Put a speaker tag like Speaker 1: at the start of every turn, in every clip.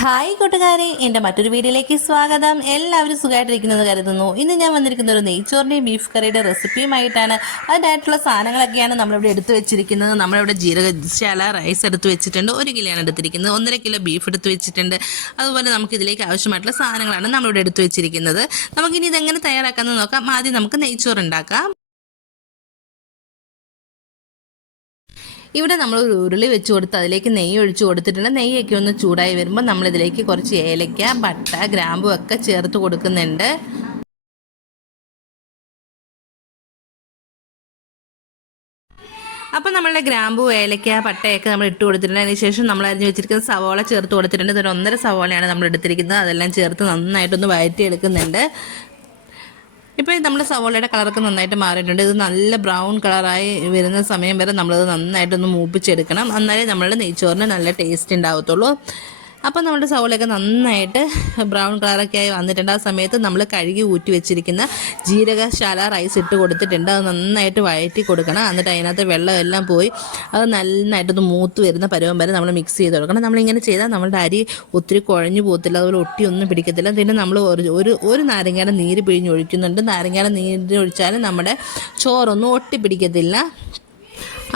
Speaker 1: Hi കൂട്ടുകാരെ എന്റെ മറ്റൊരു വീഡിയോയിലേക്ക് സ്വാഗതം. എല്ലാവരും സുഖമായിട്ടിരിക്കുന്നത് കരുതുന്നു. ഇന്ന് ഞാൻ വന്നിരിക്കുന്ന ഒരു നെയ്ച്ചോറിന്റെയും ബീഫ് കറിയുടെ റെസിപ്പിയുമായിട്ടാണ്. അതിനായിട്ടുള്ള സാധനങ്ങളൊക്കെയാണ് നമ്മളിവിടെ എടുത്തു വെച്ചിരിക്കുന്നത്. നമ്മളിവിടെ ജീരകശാല റൈസ് എടുത്ത് വെച്ചിട്ടുണ്ട്. ഒരു കിലോയാണ് എടുത്തിരിക്കുന്നത്. ഒന്നര കിലോ ബീഫ് എടുത്ത് വെച്ചിട്ടുണ്ട്. അതുപോലെ നമുക്ക് ഇതിലേക്ക് ആവശ്യമായിട്ടുള്ള സാധനങ്ങളാണ് നമ്മളിവിടെ എടുത്തു വെച്ചിരിക്കുന്നത്. നമുക്കിനി ഇതെങ്ങനെ തയ്യാറാക്കാമെന്ന് നോക്കാം. ആദ്യം നമുക്ക് നെയ്ച്ചോറ് ഉണ്ടാക്കാം. ഇവിടെ നമ്മൾ ഒരു ഉരുളി വെച്ച് കൊടുത്ത് അതിലേക്ക് നെയ്യ് ഒഴിച്ച് കൊടുത്തിട്ടുണ്ട്. നെയ്യൊക്കെ ഒന്ന് ചൂടായി വരുമ്പോൾ നമ്മളിതിലേക്ക് കുറച്ച് ഏലക്ക പട്ട ഗ്രാമ്പു ഒക്കെ ചേർത്ത് കൊടുക്കുന്നുണ്ട്. അപ്പം നമ്മളുടെ ഗ്രാമ്പു ഏലക്ക പട്ടയൊക്കെ നമ്മൾ ഇട്ട് കൊടുത്തിട്ടുണ്ട്. അതിന് ശേഷം നമ്മൾ അരിഞ്ഞ് വെച്ചിരിക്കുന്ന സവോള ചേർത്ത് കൊടുത്തിട്ടുണ്ട്. ഇതൊരു ഒന്നര സവോളയാണ് നമ്മൾ എടുത്തിരിക്കുന്നത്. അതെല്ലാം ചേർത്ത് നന്നായിട്ടൊന്ന് വഴറ്റി എടുക്കുന്നുണ്ട് ഇപ്പോൾ നമ്മൾ സവോളയുടെ കളറൊക്കെ നന്നായിട്ട് മാറിയിട്ടുണ്ട്. ഇത് നല്ല ബ്രൗൺ കളറായി വരുന്ന സമയം വരെ നമ്മളത് നന്നായിട്ടൊന്ന് മൂപ്പിച്ചെടുക്കണം. എന്നാലേ നമ്മളുടെ നെയ്ച്ചോറിന് നല്ല ടേസ്റ്റ് ഉണ്ടാവത്തുള്ളൂ. അപ്പോൾ നമ്മുടെ സവോളയൊക്കെ നന്നായിട്ട് ബ്രൗൺ കളറൊക്കെ ആയി വന്നിട്ടുണ്ട്. ആ സമയത്ത് നമ്മൾ കഴുകി ഊറ്റി വെച്ചിരിക്കുന്ന ജീരകശാല റൈസ് ഇട്ട് കൊടുത്തിട്ടുണ്ട്. അത് നന്നായിട്ട് വഴറ്റി കൊടുക്കണം. എന്നിട്ട് അതിനകത്ത് വെള്ളം എല്ലാം പോയി അത് നന്നായിട്ടൊന്ന് മൂത്ത് വരുന്ന പരുവം വരെ നമ്മൾ മിക്സ് ചെയ്ത് കൊടുക്കണം. നമ്മളിങ്ങനെ ചെയ്താൽ നമ്മുടെ അരി ഒത്തിരി കുഴഞ്ഞു പോകത്തില്ല. അതുപോലെ ഒട്ടിയൊന്നും പിടിക്കത്തില്ല. പിന്നെ നമ്മൾ ഒരു ഒരു ഒരു നാരങ്ങയുടെ നീര് പിഴിഞ്ഞൊഴിക്കുന്നുണ്ട്. നാരങ്ങയുടെ നീര് ഒഴിച്ചാൽ നമ്മുടെ ചോറൊന്നും ഒട്ടി പിടിക്കത്തില്ല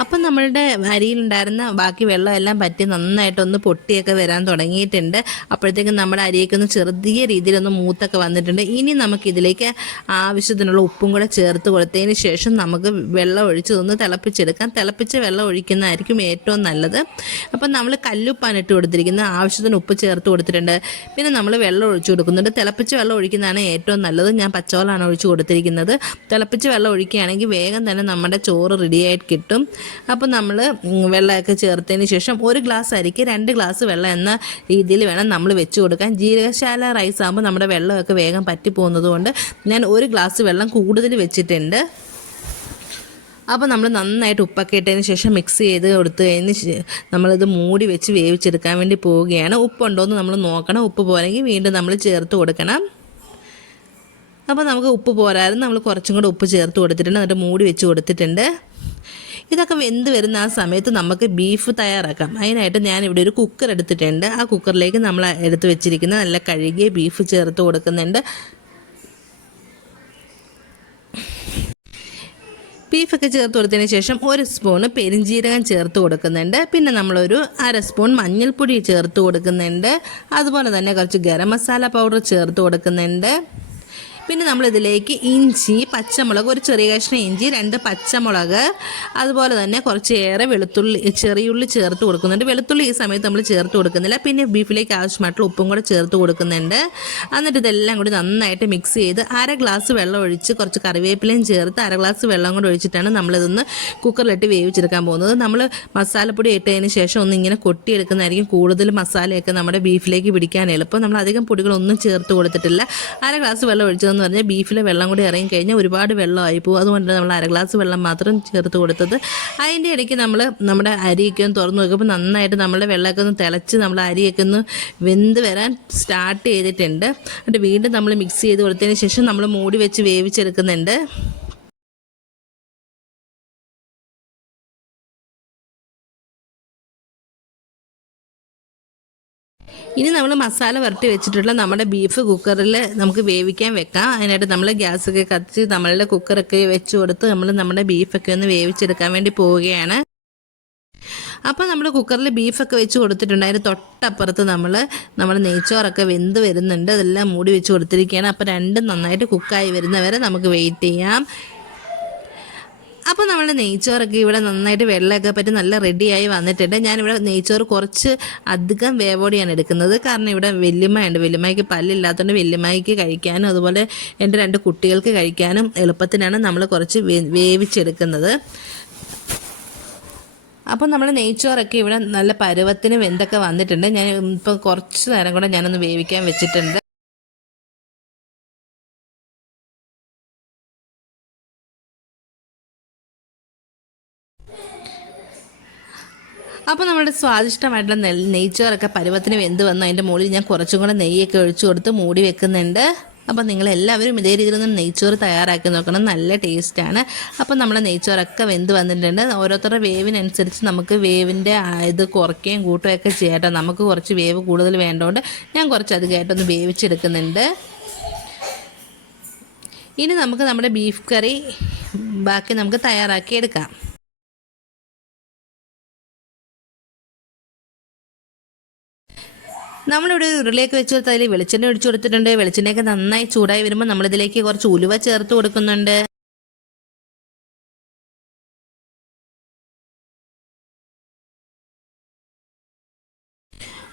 Speaker 1: അപ്പം നമ്മളുടെ അരിയിലുണ്ടായിരുന്ന ബാക്കി വെള്ളമെല്ലാം പറ്റി നന്നായിട്ടൊന്ന് പൊട്ടിയൊക്കെ വരാൻ തുടങ്ങിയിട്ടുണ്ട്. അപ്പോഴത്തേക്കും നമ്മുടെ അരിയൊക്കെ ഒന്ന് ചെറിയ രീതിയിലൊന്ന് മൂത്തൊക്കെ വന്നിട്ടുണ്ട്. ഇനി നമുക്കിതിലേക്ക് ആവശ്യത്തിനുള്ള ഉപ്പും കൂടെ ചേർത്ത് കൊടുത്തതിന് ശേഷം നമുക്ക് വെള്ളം ഒഴിച്ച് ഒന്ന് തിളപ്പിച്ചെടുക്കാം. തിളപ്പിച്ച വെള്ളം ഒഴിക്കുന്നതായിരിക്കും ഏറ്റവും നല്ലത്. അപ്പം നമ്മൾ കല്ലുപ്പാണ് ഇട്ട് കൊടുത്തിരിക്കുന്നത്. ആവശ്യത്തിന് ഉപ്പ് ചേർത്ത് കൊടുത്തിട്ടുണ്ട്. പിന്നെ നമ്മൾ വെള്ളം ഒഴിച്ചു കൊടുക്കുന്നുണ്ട്. തിളപ്പിച്ച വെള്ളം ഒഴിക്കുന്നതാണ് ഏറ്റവും നല്ലത്. ഞാൻ പച്ചവെള്ളമാണ് ഒഴിച്ച് കൊടുത്തിരിക്കുന്നത്. തിളപ്പിച്ച വെള്ളം ഒഴിക്കുകയാണെങ്കിൽ വേഗം തന്നെ നമ്മുടെ ചോറ് റെഡിയായിട്ട് കിട്ടും. അപ്പോൾ നമ്മൾ വെള്ളമൊക്കെ ചേർത്തതിന് ശേഷം ഒരു ഗ്ലാസ് അരിക്ക് രണ്ട് ഗ്ലാസ് വെള്ളം എന്ന രീതിയിൽ വേണം നമ്മൾ വെച്ച് കൊടുക്കാൻ. ജീരകശാല റൈസ് ആകുമ്പോൾ നമ്മുടെ വെള്ളമൊക്കെ വേഗം പറ്റി കൊണ്ട് ഞാൻ ഒരു ഗ്ലാസ് വെള്ളം കൂടുതൽ വെച്ചിട്ടുണ്ട്. അപ്പോൾ നമ്മൾ നന്നായിട്ട് ഉപ്പൊക്കെ ഇട്ടതിന് ശേഷം മിക്സ് ചെയ്ത് കൊടുത്തു കഴിഞ്ഞ് നമ്മളിത് മൂടി വെച്ച് വേവിച്ചെടുക്കാൻ വേണ്ടി പോവുകയാണ്. ഉപ്പുണ്ടോ എന്ന് നമ്മൾ നോക്കണം. ഉപ്പ് പോരെങ്കിൽ വീണ്ടും നമ്മൾ ചേർത്ത് കൊടുക്കണം. അപ്പോൾ നമുക്ക് ഉപ്പ് പോരായിരുന്നു. നമ്മൾ കുറച്ചും കൂടെ ഉപ്പ് ചേർത്ത് കൊടുത്തിട്ടുണ്ട്. എന്നിട്ട് മൂടി വെച്ച് കൊടുത്തിട്ടുണ്ട്. ഇതൊക്കെ വെന്ത് വരുന്ന ആ സമയത്ത് നമുക്ക് ബീഫ് തയ്യാറാക്കാം. അതിനായിട്ട് ഞാൻ ഇവിടെ ഒരു കുക്കർ എടുത്തിട്ടുണ്ട്. ആ കുക്കറിലേക്ക് നമ്മൾ എടുത്ത് വെച്ചിരിക്കുന്ന നല്ല കഴുകിയ ബീഫ് ചേർത്ത് കൊടുക്കുന്നുണ്ട്. ബീഫൊക്കെ ചേർത്ത് കൊടുത്തതിന് ശേഷം ഒരു സ്പൂണ് പെരിഞ്ജീരകം ചേർത്ത് കൊടുക്കുന്നുണ്ട്. പിന്നെ നമ്മളൊരു അര സ്പൂൺ മഞ്ഞൾപ്പൊടി ചേർത്ത് കൊടുക്കുന്നുണ്ട്. അതുപോലെ തന്നെ കുറച്ച് ഗരം മസാല പൗഡർ ചേർത്ത് കൊടുക്കുന്നുണ്ട്. പിന്നെ നമ്മളിതിലേക്ക് ഇഞ്ചി പച്ചമുളക് ഒരു ചെറിയ കഷ്ണം ഇഞ്ചി രണ്ട് പച്ചമുളക് അതുപോലെ തന്നെ കുറച്ചേറെ വെളുത്തുള്ളി ചെറിയുള്ളി ചേർത്ത് കൊടുക്കുന്നുണ്ട്. വെളുത്തുള്ളി ഈ സമയത്ത് നമ്മൾ ചേർത്ത് കൊടുക്കുന്നില്ല. പിന്നെ ബീഫിലേക്ക് ആവശ്യമായിട്ടുള്ള ഉപ്പും കൂടെ ചേർത്ത് കൊടുക്കുന്നുണ്ട്. എന്നിട്ട് ഇതെല്ലാം കൂടി നന്നായിട്ട് മിക്സ് ചെയ്ത് അര ഗ്ലാസ് വെള്ളം ഒഴിച്ച് കുറച്ച് കറിവേപ്പിലയും ചേർത്ത് അര ഗ്ലാസ് വെള്ളം കൂടെ ഒഴിച്ചിട്ടാണ് നമ്മളിതൊന്ന് കുക്കറിലിട്ട് വേവിച്ചെടുക്കാൻ പോകുന്നത്. നമ്മൾ മസാലപ്പൊടി ഇട്ടതിന് ശേഷം ഒന്ന് ഇങ്ങനെ കൊട്ടിയെടുക്കുന്നതായിരിക്കും കൂടുതൽ മസാലയൊക്കെ നമ്മുടെ ബീഫിലേക്ക് പിടിക്കാൻ എളുപ്പം. നമ്മൾ അധികം പൊടികളൊന്നും ചേർത്ത് കൊടുത്തിട്ടില്ല. അര ഗ്ലാസ് വെള്ളം ഒഴിച്ചതെന്ന് പറഞ്ഞാൽ ബീഫിലെ വെള്ളം കൂടി ഇറങ്ങി കഴിഞ്ഞാൽ ഒരുപാട് വെള്ളമായി പോകും. അതുകൊണ്ട് നമ്മൾ അര ഗ്ലാസ് വെള്ളം മാത്രം ചേർത്ത് കൊടുത്തത്. അതിന്റെ ഇടയ്ക്ക് നമ്മൾ നമ്മുടെ അരിയൊക്കെ ഒന്ന് തുറന്നു നോക്കുമ്പോൾ നന്നായിട്ട് നമ്മുടെ വെള്ളമൊക്കെ ഒന്ന് തിളച്ച് നമ്മൾ അരിയൊക്കെ ഒന്ന് വെന്ത് വരാൻ സ്റ്റാർട്ട് ചെയ്തിട്ടുണ്ട്. എന്നിട്ട് വീണ്ടും നമ്മൾ മിക്സ് ചെയ്ത് കൊടുത്തതിന് ശേഷം നമ്മൾ മൂടി വെച്ച് വേവിച്ചെടുക്കുന്നുണ്ട്. ഇനി നമ്മൾ മസാല വരട്ടി വെച്ചിട്ടുള്ള നമ്മുടെ ബീഫ് കുക്കറിൽ നമുക്ക് വേവിക്കാൻ വെക്കാം. അതിനായിട്ട് നമ്മൾ ഗ്യാസൊക്കെ കത്തിച്ച് നമ്മളുടെ കുക്കറൊക്കെ വെച്ച് കൊടുത്ത് നമ്മൾ നമ്മുടെ ബീഫൊക്കെ ഒന്ന് വേവിച്ചെടുക്കാൻ വേണ്ടി പോവുകയാണ്. അപ്പോൾ നമ്മൾ കുക്കറിൽ ബീഫൊക്കെ വെച്ച് കൊടുത്തിട്ടുണ്ട്. അതിന് തൊട്ടപ്പുറത്ത് നമ്മൾ നമ്മുടെ നെയ്ച്ചോറൊക്കെ വെന്ത് വരുന്നുണ്ട്. അതെല്ലാം മൂടി വെച്ച് കൊടുത്തിരിക്കുകയാണ്. അപ്പോൾ രണ്ടും നന്നായിട്ട് കുക്കായി വരുന്നവരെ നമുക്ക് വെയിറ്റ് ചെയ്യാം. അപ്പോൾ നമ്മുടെ നെയ്ച്ചോറൊക്കെ ഇവിടെ നന്നായിട്ട് വെള്ളമൊക്കെ പറ്റി നല്ല റെഡിയായി വന്നിട്ടുണ്ട്. ഞാനിവിടെ നെയ്ച്ചോറ് കുറച്ച് അധികം വേവോടെയാണ് എടുക്കുന്നത്. കാരണം ഇവിടെ വല്യമ്മയുണ്ട്. വല്യമ്മയ്ക്ക് പല്ലില്ലാത്തതുകൊണ്ട് വല്യമ്മയ്ക്ക് കഴിക്കാനും അതുപോലെ എന്റെ രണ്ട് കുട്ടികൾക്ക് കഴിക്കാനും എളുപ്പത്തിനാണ് നമ്മൾ കുറച്ച് വേവിച്ചെടുക്കുന്നത്. അപ്പം നമ്മൾ നെയ്ച്ചോറൊക്കെ ഇവിടെ നല്ല പരുവത്തിന് വെന്തൊക്കെ വന്നിട്ടുണ്ട്. ഞാൻ ഇപ്പം കുറച്ച് നേരം കൂടെ ഞാനൊന്ന് വേവിക്കാൻ വെച്ചിട്ടുണ്ട്. അപ്പോൾ നമ്മുടെ സ്വാദിഷ്ടമായിട്ടുള്ള നെൽ നെയ്ച്ചോറൊക്കെ പരുവത്തിന് വെന്ത് വന്നു. അതിന്റെ മുകളിൽ ഞാൻ കുറച്ചും കൂടെ നെയ്യൊക്കെ ഒഴിച്ചു കൊടുത്ത് മൂടി വെക്കുന്നുണ്ട്. അപ്പോൾ നിങ്ങളെല്ലാവരും ഇതേ രീതിയിൽ നിന്ന് നെയ്ച്ചോറ് തയ്യാറാക്കി നോക്കണം. നല്ല ടേസ്റ്റാണ്. അപ്പോൾ നമ്മുടെ നെയ്ച്ചോറൊക്കെ വെന്ത് വന്നിട്ടുണ്ട്. ഓരോരുത്തരുടെ വേവിനനുസരിച്ച് നമുക്ക് വേവിന്റെ ഇത് കുറയ്ക്കുകയും കൂട്ടുകയും ഒക്കെ ചെയ്യട്ടെ നമുക്ക് കുറച്ച് വേവ് കൂടുതൽ വേണ്ടതുകൊണ്ട് ഞാൻ കുറച്ച് അധികമായിട്ടൊന്ന് വേവിച്ചെടുക്കുന്നുണ്ട്. ഇനി നമുക്ക് നമ്മുടെ ബീഫ് കറി ബാക്കി നമുക്ക് തയ്യാറാക്കി എടുക്കാം നമ്മളിവിടെ ഉരുളിയൊക്കെ വെച്ച് കൊടുത്ത് അതിൽ വെളിച്ചെണ്ണ ഒഴിച്ചു കൊടുത്തിട്ടുണ്ട്. വെളിച്ചെണ്ണയൊക്കെ നന്നായി ചൂടായി വരുമ്പോൾ നമ്മളിതിലേക്ക് കുറച്ച് ഉലുവ ചേർത്ത് കൊടുക്കുന്നുണ്ട്.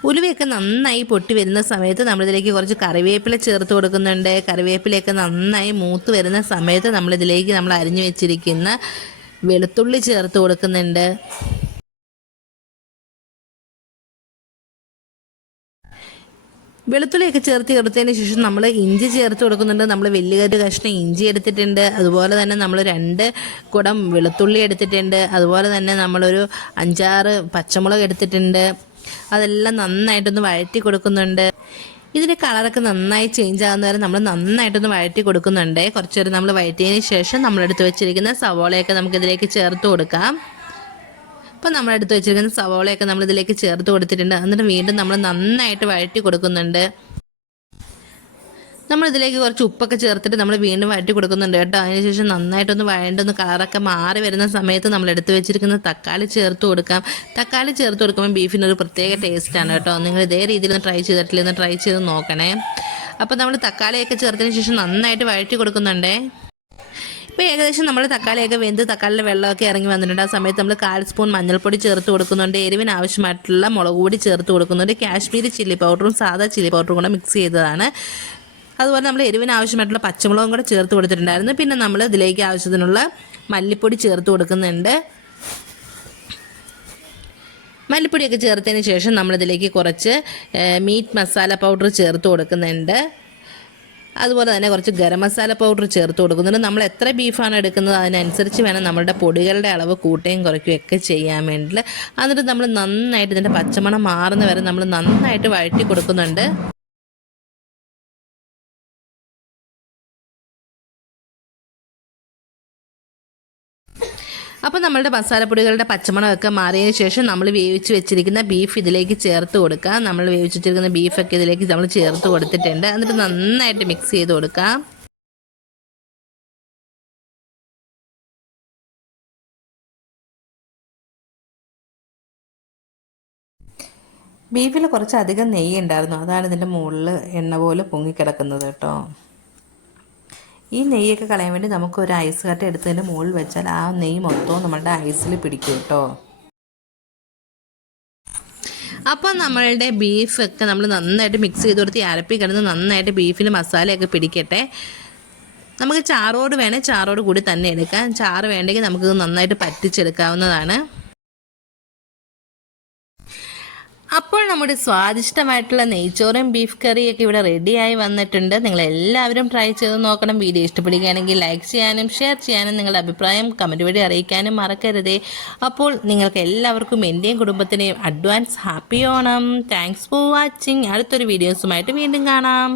Speaker 1: ഉലുവയൊക്കെ നന്നായി പൊട്ടി വരുന്ന സമയത്ത് നമ്മളിതിലേക്ക് കുറച്ച് കറിവേപ്പില ചേർത്ത് കൊടുക്കുന്നുണ്ട്. കറിവേപ്പിലയൊക്കെ നന്നായി മൂത്ത് വരുന്ന സമയത്ത് നമ്മളിതിലേക്ക് നമ്മൾ അരിഞ്ഞു വെച്ചിരിക്കുന്ന വെളുത്തുള്ളി ചേർത്ത് കൊടുക്കുന്നുണ്ട്. വെളുത്തുള്ളിയൊക്കെ ചേർത്ത് എടുത്തതിന് ശേഷം നമ്മൾ ഇഞ്ചി ചേർത്ത് കൊടുക്കുന്നുണ്ട്. നമ്മൾ വലിയൊരു കഷ്ണം ഇഞ്ചി എടുത്തിട്ടുണ്ട്. അതുപോലെ തന്നെ നമ്മൾ രണ്ട് കുടം വെളുത്തുള്ളി എടുത്തിട്ടുണ്ട്. അതുപോലെ തന്നെ നമ്മളൊരു അഞ്ചാറ് പച്ചമുളക് എടുത്തിട്ടുണ്ട്. അതെല്ലാം നന്നായിട്ടൊന്ന് വഴറ്റി കൊടുക്കുന്നുണ്ട്. ഇതിന്റെ കളറൊക്കെ നന്നായി ചേഞ്ച് ആകുന്ന വരെ നമ്മൾ നന്നായിട്ടൊന്ന് വഴറ്റി കൊടുക്കുന്നുണ്ട്. കുറച്ചൊരു നമ്മൾ വഴറ്റിയതിന് ശേഷം നമ്മളെടുത്ത് വെച്ചിരിക്കുന്ന സവോളയൊക്കെ നമുക്കിതിലേക്ക് ചേർത്ത് കൊടുക്കാം. അപ്പോൾ നമ്മൾ എടുത്ത് വെച്ചിരിക്കുന്ന സവോളയൊക്കെ നമ്മൾ ഇതിലേക്ക് ചേർത്ത് കൊടുത്തിട്ടുണ്ട്. എന്നിട്ട് വീണ്ടും നമ്മൾ നന്നായിട്ട് വഴറ്റി കൊടുക്കുന്നുണ്ട്. നമ്മൾ ഇതിലേക്ക് കുറച്ച് ഉപ്പൊക്കെ ചേർത്തിട്ട് നമ്മൾ വീണ്ടും വഴറ്റി കൊടുക്കുന്നുണ്ട് കേട്ടോ. അതിനുശേഷം നന്നായിട്ടൊന്ന് വഴണ്ടൊന്ന് കളറൊക്കെ മാറി വരുന്ന സമയത്ത് നമ്മൾ എടുത്ത് വെച്ചിരിക്കുന്ന തക്കാളി ചേർത്ത് കൊടുക്കാം. തക്കാളി ചേർത്ത് കൊടുക്കുമ്പോൾ ബീഫിന് ഒരു പ്രത്യേക ടേസ്റ്റാണ് കേട്ടോ. നിങ്ങൾ ഇതേ രീതിയിൽ ഒന്ന് ട്രൈ ചെയ്തിട്ടില്ല ഒന്ന് ട്രൈ ചെയ്ത് നോക്കണേ. അപ്പോൾ നമ്മൾ തക്കാളിയൊക്കെ ചേർത്തതിന് ശേഷം നന്നായിട്ട് വഴറ്റി കൊടുക്കുന്നുണ്ടേ. ഇപ്പോൾ ഏകദേശം നമ്മൾ തക്കാളിയൊക്കെ വെന്ത് തക്കാളിയുടെ വെള്ളമൊക്കെ ഇറങ്ങി വന്നിട്ടുണ്ട്. ആ സമയത്ത് നമ്മൾ കാൽ സ്പൂൺ മഞ്ഞൾപ്പൊടി ചേർത്ത് കൊടുക്കുന്നുണ്ട്. എരിവിന് ആവശ്യമായിട്ടുള്ള മുളക് പൊടി ചേർത്ത് കൊടുക്കുന്നുണ്ട്. കാശ്മീരി ചില്ലി പൗഡറും സാധാ ചില്ലി പൗഡറും കൂടെ മിക്സ് ചെയ്തതാണ്. അതുപോലെ നമ്മൾ എരിവിന് ആവശ്യമായിട്ടുള്ള പച്ചമുളകും കൂടെ ചേർത്ത് കൊടുത്തിട്ടുണ്ടായിരുന്നു. പിന്നെ നമ്മൾ ഇതിലേക്ക് ആവശ്യത്തിനുള്ള മല്ലിപ്പൊടി ചേർത്ത് കൊടുക്കുന്നുണ്ട്. മല്ലിപ്പൊടിയൊക്കെ ചേർത്തതിന് ശേഷം നമ്മളിതിലേക്ക് കുറച്ച് മീറ്റ് മസാല പൗഡർ ചേർത്ത് കൊടുക്കുന്നുണ്ട്. അതുപോലെ തന്നെ കുറച്ച് ഗരം മസാല പൗഡർ ചേർത്ത് കൊടുക്കുന്നുണ്ട്. നമ്മൾ എത്ര ബീഫാണ് എടുക്കുന്നത് അതിനനുസരിച്ച് വേണം നമ്മുടെ പൊടികളുടെ അളവ് കൂട്ടുകയും കുറയ്ക്കുകയും ഒക്കെ ചെയ്യാൻ വേണ്ടിയിട്ട്. എന്നിട്ട് നമ്മൾ നന്നായിട്ട് ഇതിന്റെ പച്ചമണം മാറുന്ന വരെ നമ്മൾ നന്നായിട്ട് വഴറ്റി കൊടുക്കുന്നുണ്ട്. അപ്പോൾ നമ്മളുടെ മസാലപ്പൊടികളുടെ പച്ചമണമൊക്കെ മാറിയതിന് ശേഷം നമ്മൾ വേവിച്ച് വെച്ചിരിക്കുന്ന ബീഫ് ഇതിലേക്ക് ചേർത്ത് കൊടുക്കുക. നമ്മൾ വേവിച്ച് വെച്ചിരിക്കുന്ന ബീഫൊക്കെ ഇതിലേക്ക് നമ്മൾ ചേർത്ത് കൊടുത്തിട്ടുണ്ട്. എന്നിട്ട് നന്നായിട്ട് മിക്സ് ചെയ്ത് കൊടുക്കാം ബീഫിൽ കുറച്ചധികം നെയ്യ് ഉണ്ടായിരുന്നു. അതാണ് ഇതിന്റെ മുകളിൽ എണ്ണ പോലെ പൊങ്ങിക്കിടക്കുന്നത് കേട്ടോ. ഈ നെയ്യൊക്കെ കളയാൻ വേണ്ടി നമുക്ക് ഒരു ഐസ് കട്ട എടുത്തതിന്റെ മുകളിൽ വെച്ചാൽ ആ നെയ്യ് മൊത്തവും നമ്മളുടെ ഐസിൽ പിടിക്കും കേട്ടോ. അപ്പോൾ നമ്മളുടെ ബീഫൊക്കെ നമ്മൾ നന്നായിട്ട് മിക്സ് ചെയ്ത് കൊടുത്ത് അരപ്പി കിടന്ന് നന്നായിട്ട് ബീഫിൽ മസാലയൊക്കെ പിടിക്കട്ടെ. നമുക്ക് ചാറോട് വേണേൽ ചാറോട് കൂടി തന്നെ എടുക്കാം. ചാറ് വേണ്ടെങ്കിൽ നമുക്ക് നന്നായിട്ട് പറ്റിച്ചെടുക്കാവുന്നതാണ്. അപ്പോൾ നമ്മുടെ സ്വാദിഷ്ടമായിട്ടുള്ള നെയ്ച്ചോറും ബീഫ് കറിയൊക്കെ ഇവിടെ റെഡിയായി വന്നിട്ടുണ്ട്. നിങ്ങൾ എല്ലാവരും ട്രൈ ചെയ്ത് നോക്കണം. വീഡിയോ ഇഷ്ടപ്പെടുകയാണെങ്കിൽ ലൈക്ക് ചെയ്യാനും ഷെയർ ചെയ്യാനും നിങ്ങളുടെ അഭിപ്രായം കമന്റ് വഴി അറിയിക്കാനും മറക്കരുതേ. അപ്പോൾ നിങ്ങൾക്ക് എല്ലാവർക്കും എന്റെയും കുടുംബത്തിനെയും advance happy Onam. Thanks for watching അടുത്തൊരു വീഡിയോസുമായിട്ട് വീണ്ടും കാണാം.